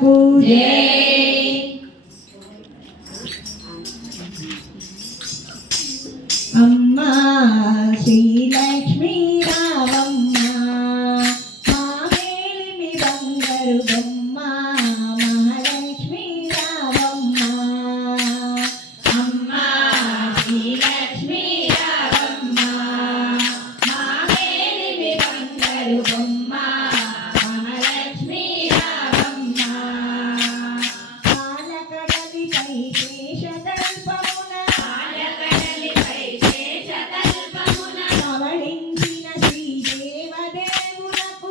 మాతకు జై. అమ్మా శ్రీలక్ష్మీ రావమ్మ మా మేలిమి బంగారు బొమ్మ మహాలక్ష్మీ రావమ్మ. అమ్మా శ్రీలక్ష్మీ రావమ్మ మా మేలిమి బంగారు బొమ్మ మహాలక్ష్మీ రావమ్మ. పాలకడలిపై శేషదల్పమున పవళించిన శ్రీదేవదేవునకు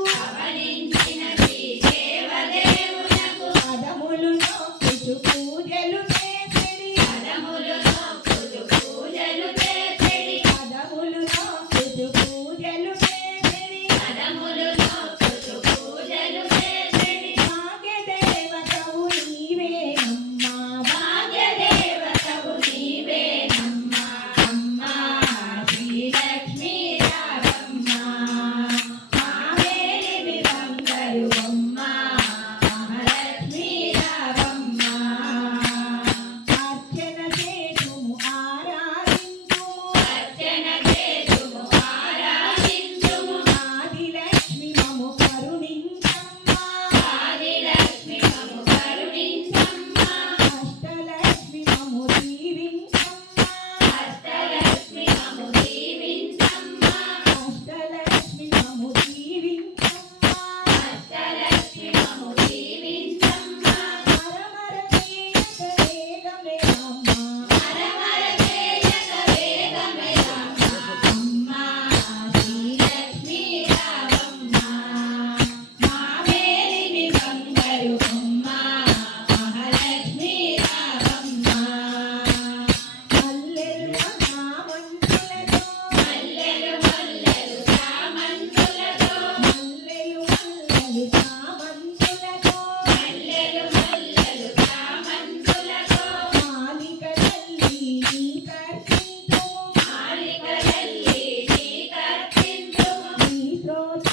పదములు నొక్కుచు పూజలు చేసిరి పదములు నొక్కుచు పూజలు చేసిరి భాగ్యదేవతవు నీవేనమ్మా భాగ్యదేవతవు నీవేనమ్మా. అమ్మా శ్రీలక్ష్మీ రావమ్మ మా మేలిమి బంగారు బొమ్మ మహాలక్ష్మీ రావమ్మ. అర్చన చేసుము ఆరాధించుము ఆదిలక్ష్మి మము కరుణించమ్మా అష్టలక్ష్మి మము దీవించమ్మా అష్టలక్ష్మి మము దీవించమ్మా. హరమర చేయక వేగమే అమ్మ అమ్మా శ్రీలక్ష్మీ రావమ్మ మా మేలిమి బంగారు బొమ్మ మహాలక్ష్మీ రావమ్మ. మల్లెలు చామంతులతో మాలికలల్లి నీ కర్పింతుము నీ శ్రోత